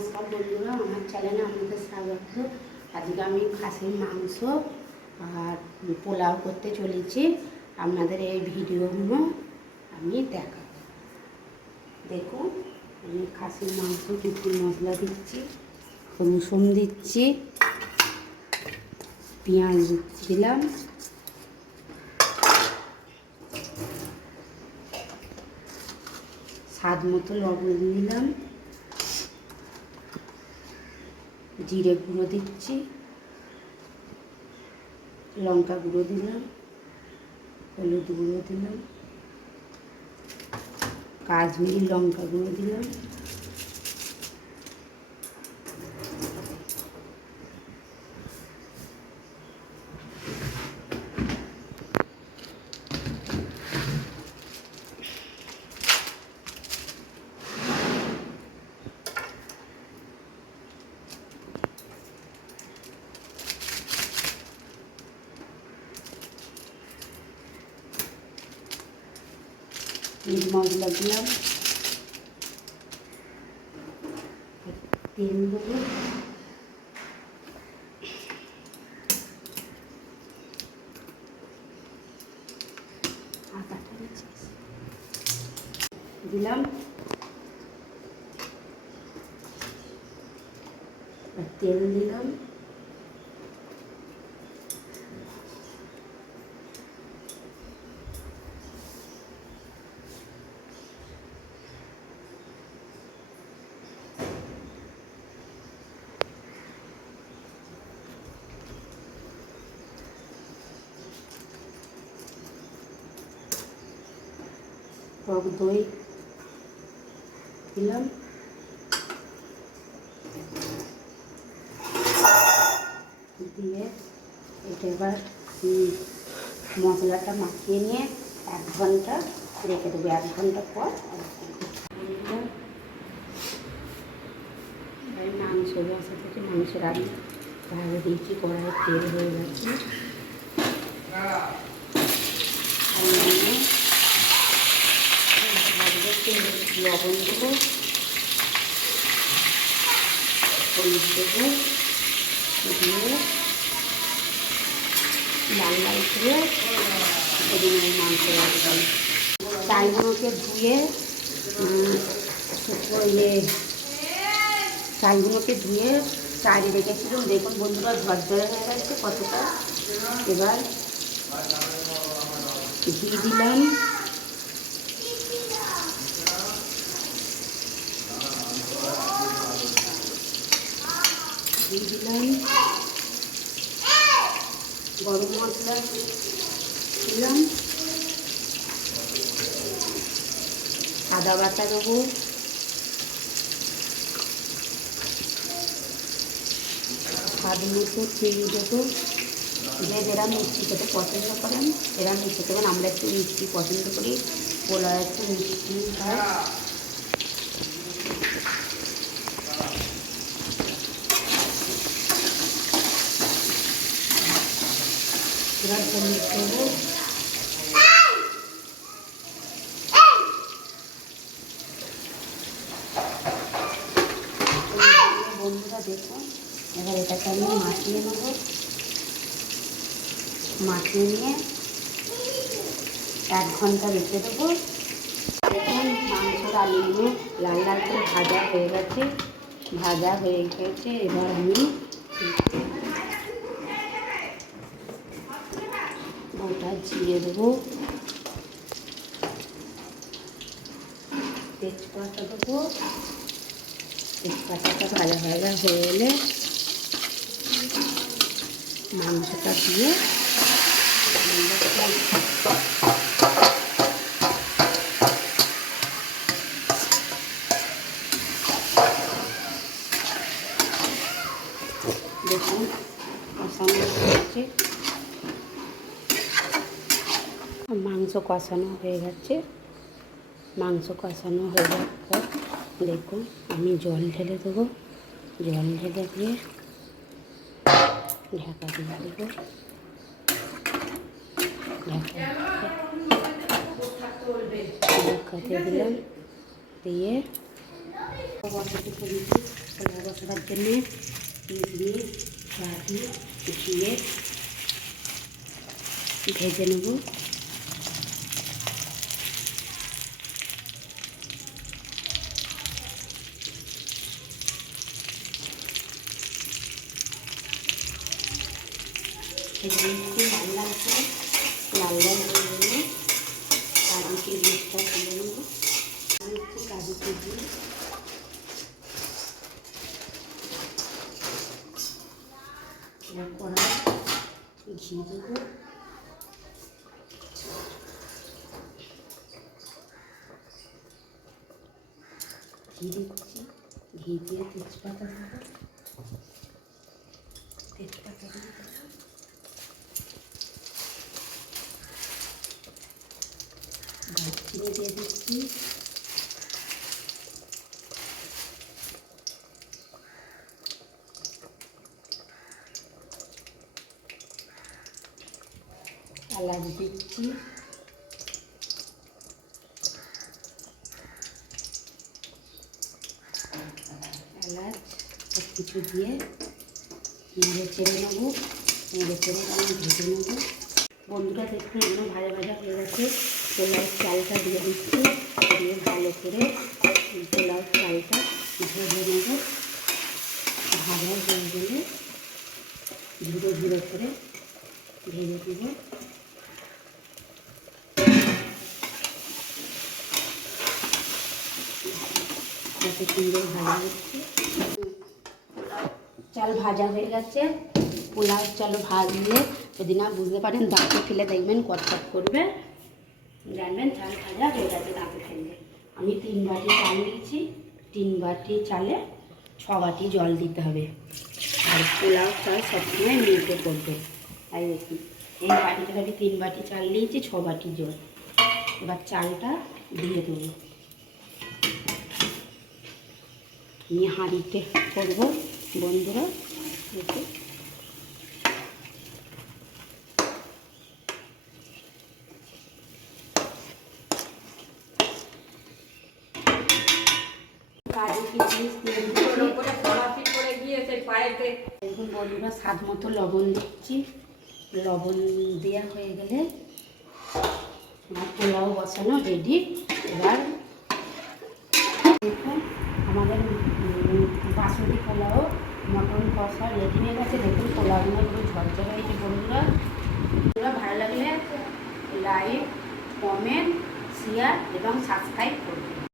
নমস্কার বন্ধুরা, আমার চ্যানেলে আপনাদের স্বাগত। আজকে আমি খাসির মাংস আর পোলাও করতে চলেছি। আপনাদের এই ভিডিওগুলো আমি দেখাবো। দেখুন, আমি খাসির মাংস কিছু মশলা দিচ্ছি, রসুন দিচ্ছি, পেঁয়াজ দিলাম, স্বাদ মতো লবণ দিলাম, জিরে গুঁড়ো দিচ্ছি, লঙ্কা গুঁড়ো দিলাম, হলুদ গুঁড়ো দিলাম, কাশ্মীরি লঙ্কা গুঁড়ো দিলাম, মিট মশলা দিলাম, তেল দেবো, আদাটা দিলাম, তেল দিলাম, টক দই দিলাম, দিয়ে এটা এবার মশলাটা মাখিয়ে নিয়ে 1 ঘন্টা রেখে দেবো। 1 ঘন্টা পর মাংস বসা থেকে মাংস রান্না ভালো দিয়েছি, কড়াইয়ে তেল হয়ে গেছে, লবণ দেবো, হলুদ দেবো, দিয়ে লাল লাল করে এদিকে মাংস রাখবেন। চালগুলোকে ধুয়ে চালগুলোকে ধুয়ে চালে রেখেছিলাম। দেখুন বন্ধুরা, ঝরঝরে হয়ে গেছে কতটা। এবার ঘি দিলাম, দিলাম গরম মশলা দিলাম, আদা বাটা দেবো, স্বাদ মতো চিনি দেবো। যে যেরা মিষ্টি খেতে পছন্দ করেন এরা মিষ্টি দেবেন, আমরা একটু মিষ্টি পছন্দ করি, পোলাও একটু মিষ্টি হয়। এবার পনির দেবো, বন্ধুরা দেখুন। এবার এটাকে আমি মাখিয়ে নেব, মাখিয়ে নিয়ে 1 ঘন্টা রেখে দেবো। দেখুন মাংসর আলুগুলো লাল লাল করে ভাজা হয়ে গেছে, এবার আমি গোটা জিরে দেবো, তেজপাতা দেবো। তেজপাতাটা ভাজা হয়ে এলে মাংসটা দিয়ে দেখুন কষানো হচ্ছে, মাংস কষানো হয়ে গেছে। মাংস কষানো হয়ে যাওয়ার পর দেখুন আমি জল ঢেলে দেবো, জল ঢেলে দিয়ে ঢাকা দিয়ে দেবো, ঢাকা দিয়ে দিলাম, দিয়ে করার জন্যে কিশমিশ কাজু দিয়ে ভেজে নেব। একটু লাল লাল করে লাল লাল করে নিয়ে কাজু কিশমিশটা তুলে নেব। একটু কাজু কিশমিশ কড়া ঘি দেবো। ঘি দিচ্ছি, ঘি দিয়ে তেজপাতা দেবো, তেজপাতা দিয়ে দেবো, দারচিনি দিয়ে দিচ্ছি, এলাচ দিচ্ছি, এলাচ সব কিছু দিয়ে নেড়ে চেড়ে নেবো। নেড়ে চেড়ে আমি ভেজে নেবো। বন্ধুরা দেখুন এগুলো ভাজা ভাজা হয়ে গেছে। পোলাও চালটা দিয়ে দিচ্ছি, দিয়ে ভালো করে পোলাও চালটা ভেজে নেবো। ভাজা হয়ে গেলে ধীরে ধীরে করে ভেজে দেবো। যাতে সুন্দর ভাজা হচ্ছে। চাল ভাজা হয়ে গেছে। পোলাও চাল ভাজলে যদি না বুঝতে পারেন দাঁতে ফেলে দেখবেন কটকট করবে, জানবেন চাল ভাজা হয়ে গেছে দাঁতে ফেললে। আমি 3 বাটি চাল নিয়েছি। 3 বাটি চালে 6 বাটি জল দিতে হবে। আর পোলাও চাল সবসময় মেপে করবে। তাই দেখুন এই বাটিতে আমি 3 বাটি চাল নিয়েছি, 6 বাটি জল। এবার চালটা দিয়ে দেবো। আমি হাঁড়িতে করবো বন্ধুরা, দেখুন কাজু কিশমিশ দিয়ে দেখুন বন্ধুরা স্বাদ মতো লবণ দিচ্ছি। লবণ দেওয়া হয়ে গেলে আমার পোলাও বসানো রেডি। এবার দেখুন আমাদের বাসন্তী পোলাও মটন কষা রেডি হয়ে গেছে। দেখুন পোলাওগুলো পুরো ঝরঝরে হয়েছে। বন্ধুরা ভালো লাগলে লাইক, কমেন্ট, শেয়ার এবং সাবস্ক্রাইব করবেন।